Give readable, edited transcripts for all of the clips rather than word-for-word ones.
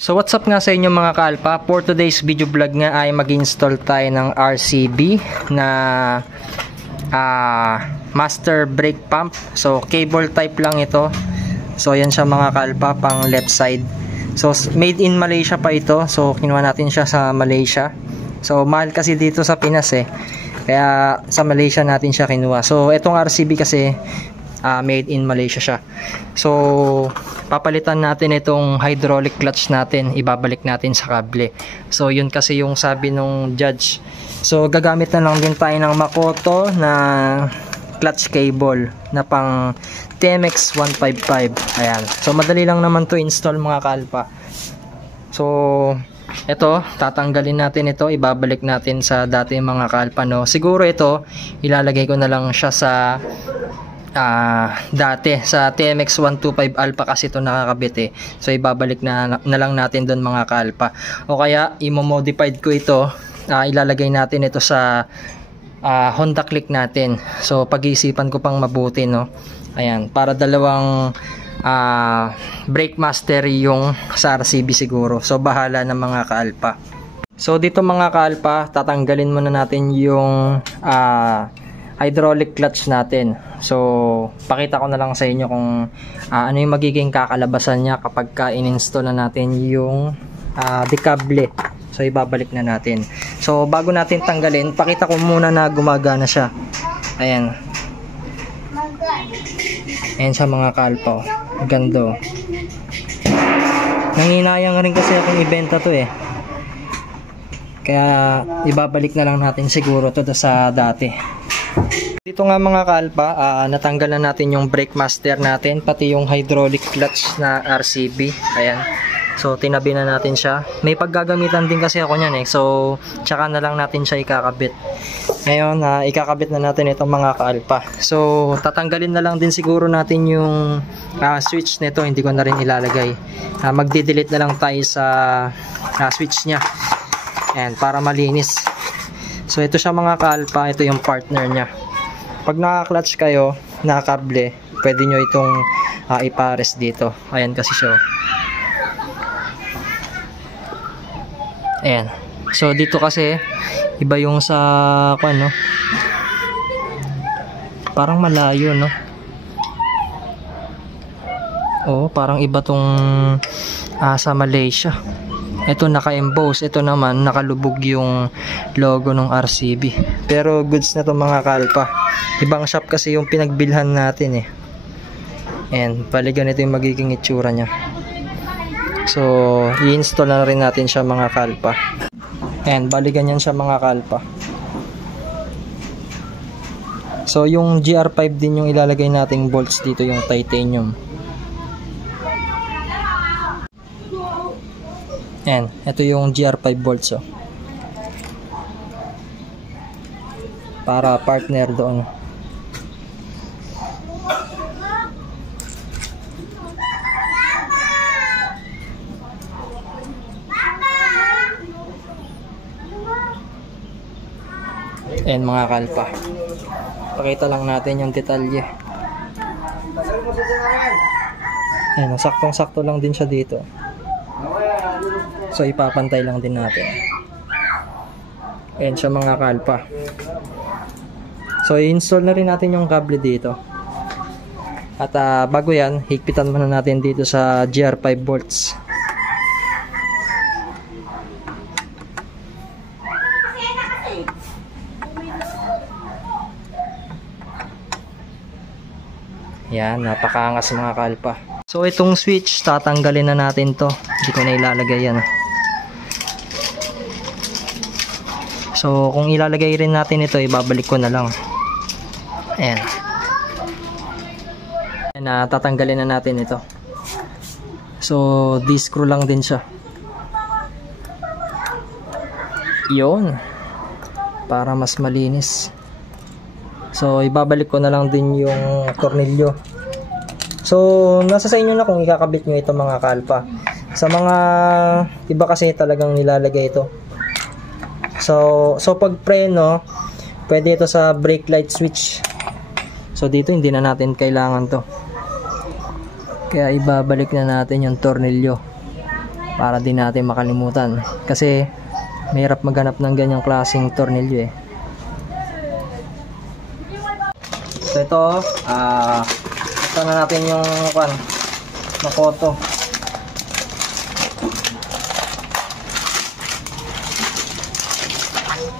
So what's up nga sa inyo mga kaalpa? For today's video vlog nga ay mag-install tayo ng RCB na master brake pump. So cable type lang ito. So yan siya mga kaalpa, pang left side. So made in Malaysia pa ito. So kinuha natin siya sa Malaysia. So mahal kasi dito sa Pinas eh. Kaya sa Malaysia natin siya kinuha. So itong RCB kasi made in Malaysia siya. So papalitan natin itong hydraulic clutch natin, ibabalik natin sa kable. So yun kasi yung sabi nung judge. So gagamit na lang din tayo ng Makoto na clutch cable na pang TMX 155. Ayan. So madali lang naman to install mga kaalpa. So ito, tatanggalin natin ito, ibabalik natin sa dati mga kaalpa, no. Siguro ito ilalagay ko na lang siya sa dati sa TMX 125 Alpha kasi ito nakakabit eh. So ibabalik na lang natin doon mga kaalpa. O kaya i-modified ko ito, ilalagay natin ito sa Honda Click natin. So pag-iisipan ko pang mabuti, no. Ayan, para dalawang brake master yung sa RCB siguro. So bahala na mga kaalpa. So dito mga kaalpa, tatanggalin muna natin yung hydraulic clutch natin. So pakita ko na lang sa inyo kung ano yung magiging kakalabasan niya kapag in-install na natin yung dekable. So ibabalik na natin. So bago natin tanggalin, pakita ko muna na gumagana siya. Ayan. Ayan siya mga kaalpa. Ganda. Nanginayang rin kasi akong ibenta to eh. Kaya ibabalik na lang natin siguro to sa dati. Dito nga mga kaalpa, natanggal na natin yung brake master natin, pati yung hydraulic clutch na RCB. Ayan. So tinabi na natin siya. May paggagamitan din kasi ako niyan eh. So tsaka na lang natin siya ikakabit. Ngayon, ikakabit na natin itong mga kaalpa. So tatanggalin na lang din siguro natin yung switch nito, hindi ko na rin ilalagay. Magde-delete na lang tayo sa switch niya. Ayan, para malinis. So ito siya mga kaalpa, ito yung partner niya. Pag naka-clutch kayo, naka-kable, pwede nyo itong ipares dito. Ayan kasi siya. Ayan. So dito kasi iba yung sa ano, parang malayo, no? Oh, parang iba tong sa Malaysia. Ito naka-emboss, ito naman nakalubog yung logo ng RCB. Pero goods na to mga kaalpa. Ibang shop kasi yung pinagbilhan natin eh. And bali ganito yung magiging itsura niya. So i-install na rin natin siya mga kaalpa. And bali ganyan siya mga kaalpa. So yung GR5 din yung ilalagay nating bolts dito, yung titanium. And ito yung GR5 bolts, oh. Para partner doon. And mga kalpa, pakita lang natin yung detalye. Ayan, saktong-sakto lang din siya dito. So ipapantay lang din natin. Ayan siya mga kalpa. So i-install na rin natin yung kable dito. At bago yan, higpitan muna natin dito sa GR5 bolts. Yan, napakaangas mga kalpa. So itong switch, tatanggalin na natin to. Hindi ko na ilalagay yan. So kung ilalagay rin natin ito, ibabalik ko na lang. Ayan. Ayan, tatanggalin na natin ito. So D-screw lang din siya. Yun. Para mas malinis. So ibabalik ko na lang din yung tornilyo. So nasa sa inyo na kung ikakabit nyo ito mga kalpa. Sa mga iba kasi talagang nilalagay ito. So pag preno, pwede ito sa brake light switch. So dito hindi na natin kailangan to. Kaya ibabalik na natin yung tornilyo. para di natin makalimutan kasi mahirap maghanap ng ganyang klaseng tornilyo eh. So ito, ito na natin yung Makoto.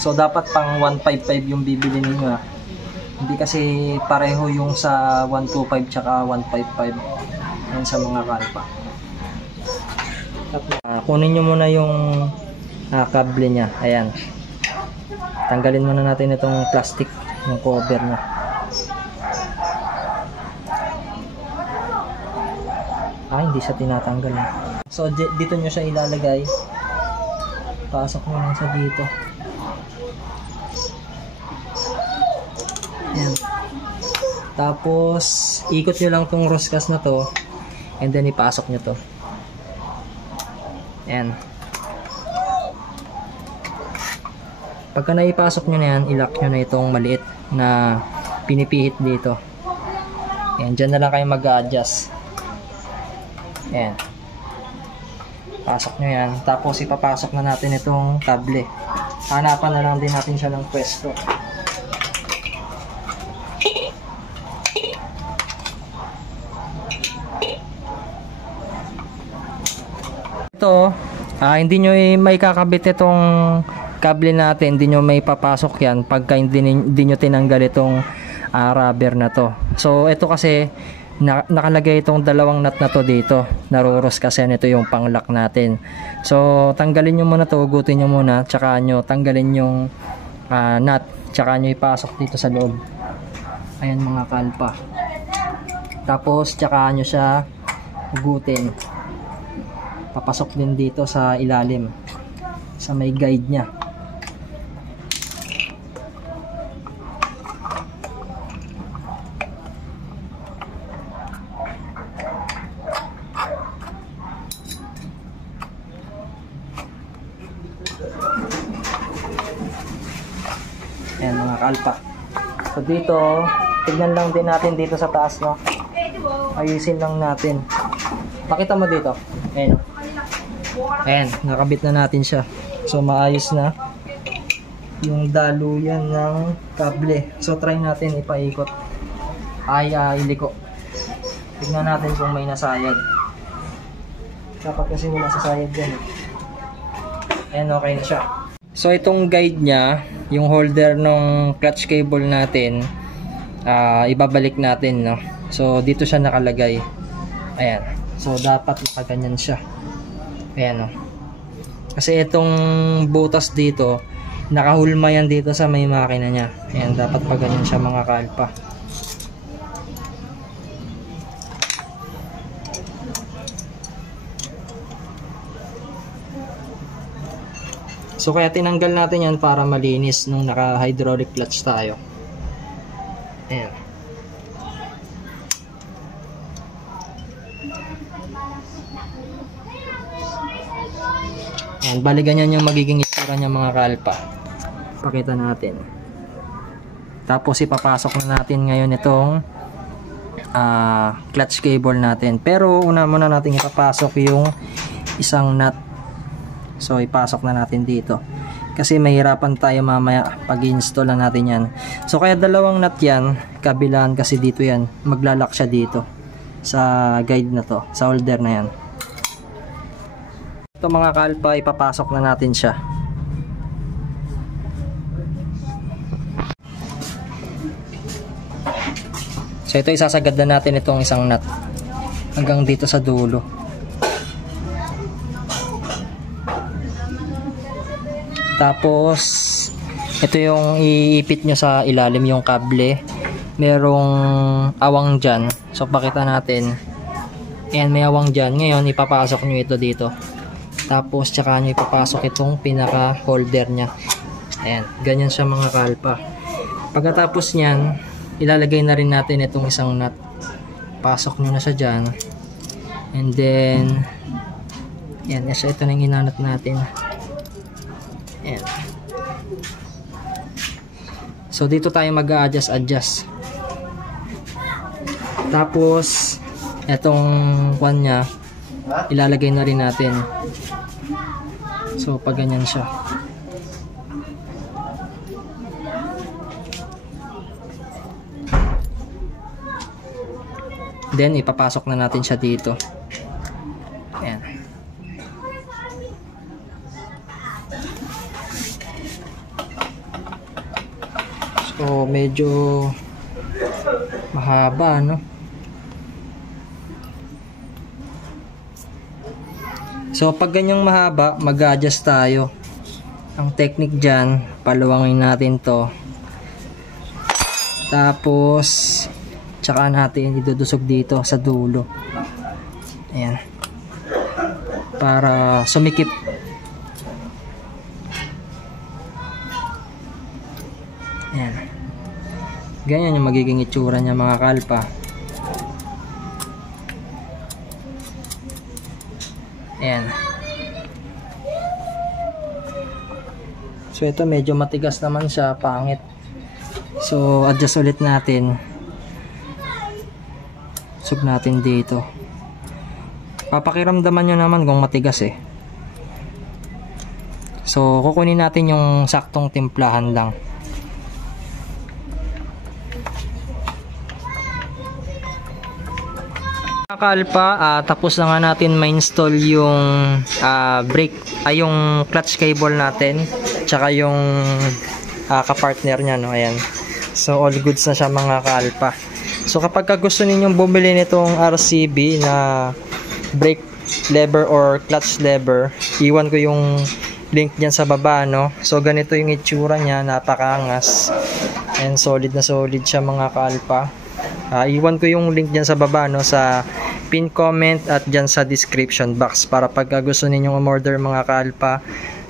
So dapat pang 155 yung bibili ninyo ha. Hindi kasi pareho yung sa 125 tsaka 155 yan sa mga kalpa. Kunin nyo muna yung kable nya. Ayan, tanggalin muna natin itong plastic, yung cover nya. Hindi siya tinatanggal. So dito nyo siya ilalagay, pasok mo lang sa dito. Ayan. Tapos ikot nyo lang tong roscas na to and then ipasok nyo to. Ayan. Pagka naipasok nyo na yan, ilock nyo na itong maliit na pinipihit dito. Ayan, dyan na lang kayo mag-adjust. Ayan. Pasok nyo yan. Tapos ipapasok na natin itong kable. Hanapan na lang din natin siya ng pwesto. Ito, hindi nyo may kakabit itong kable natin, hindi nyo may papasok yan pagka hindi nyo tinanggal itong rubber na to. So ito kasi nakalagay itong dalawang nut na to dito, naruros kasi nito yung pang-lock natin. So tanggalin nyo muna to, hugutin nyo muna, tsaka nyo tanggalin yung nut, tsaka nyo ipasok dito sa loob. Ayan mga kalpa. Tapos tsaka nyo siya hugutin, papasok din dito sa ilalim sa may guide nya. Ayan mga kalpa. So dito, tignan lang din natin dito sa taas, no? Ayusin lang natin. Pakita mo dito. Ayan. Ayan, nakabit na natin siya. So maayos na yung daluyan ng kable. So try natin ipaikot. Iliko. Tignan natin kung may nasayad. Dapat kasi wala sasayad dyan. Ayan, okay na siya. So itong guide nya, yung holder ng clutch cable natin, ibabalik natin, no? So dito siya nakalagay. Ayan. So dapat nakaganyan siya. Ayan, no? Kasi itong butas dito, nakahulma yan dito sa may makina nya. Ayan, dapat pa ganyan siya mga kalpa. So kaya tinanggal natin yan para malinis nung naka hydraulic clutch tayo. Ayan. Ayan, bali ganyan yung magiging itsura niya mga kalpa. Pakita natin. Tapos ipapasok na natin ngayon itong clutch cable natin. Pero una muna natin ipapasok yung isang nut. So ipasok na natin dito. Kasi mahirapan tayo mamaya pag i-install na natin yan. So kaya dalawang nut yan, kabilaan kasi dito yan. Maglalak siya dito sa guide na to, sa holder na yan. Ito mga kalpa, ipapasok na natin siya. So ito isasagad na natin itong isang nut hanggang dito sa dulo. Tapos ito yung iipit nyo sa ilalim yung kable. Merong awang dyan. So pakita natin. Ayan, may awang dyan. Ngayon ipapasok nyo ito dito. Tapos tsaka nyo ipapasok itong pinaka holder nya. Ayan, ganyan siya mga kalpa. Pagkatapos nyan, ilalagay na rin natin itong isang nut. Pasok nyo na siya dyan. And then ayan, ito na yung inanat natin. Ayan. So dito tayo mag-adjust. Tapos itong kwan nya, ilalagay na rin natin. So pag ganyan siya. Then ipapasok na natin siya dito. Ayan. So medyo mahaba, no? So pag ganyang mahaba, mag-adjust tayo. Ang technique dyan, paluwangin natin to. Tapos tsaka natin idudusog dito sa dulo. Ayan. Para sumikip. Ayan. Ganyan yung magiging itsura niya mga kalpa. Ayan. So ito medyo matigas naman siya, pangit. So adjust ulit natin. Sug natin dito. Papakiramdaman nyo naman kung matigas eh. So kukunin natin yung saktong timplahan lang. Kalpa, tapos na nga natin ma-install yung brake, yung clutch cable natin, tsaka yung kapartner nya, no? Ayan. So all goods na siya mga kalpa. So kapag gusto ninyong bumili nitong RCB na brake lever or clutch lever, iwan ko yung link dyan sa baba, no? So ganito yung itsura nya, napakaangas and solid na solid siya mga kalpa. Iwan ko yung link dyan sa baba, no, sa pin comment at dyan sa description box para pag gusto ninyong umorder mga kalpa,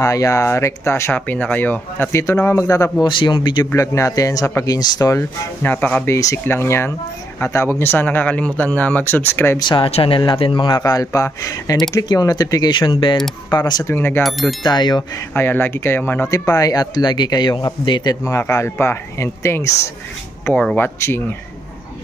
ay rekta Shopee na kayo. At dito na nga magtatapos yung video vlog natin sa pag-install. Napaka basic lang yan. At huwag nyo sana kakalimutan na mag-subscribe sa channel natin mga kalpa, and i-click yung notification bell para sa tuwing nag-upload tayo ay lagi kayong ma-notify at lagi kayong updated mga kalpa. And thanks for watching.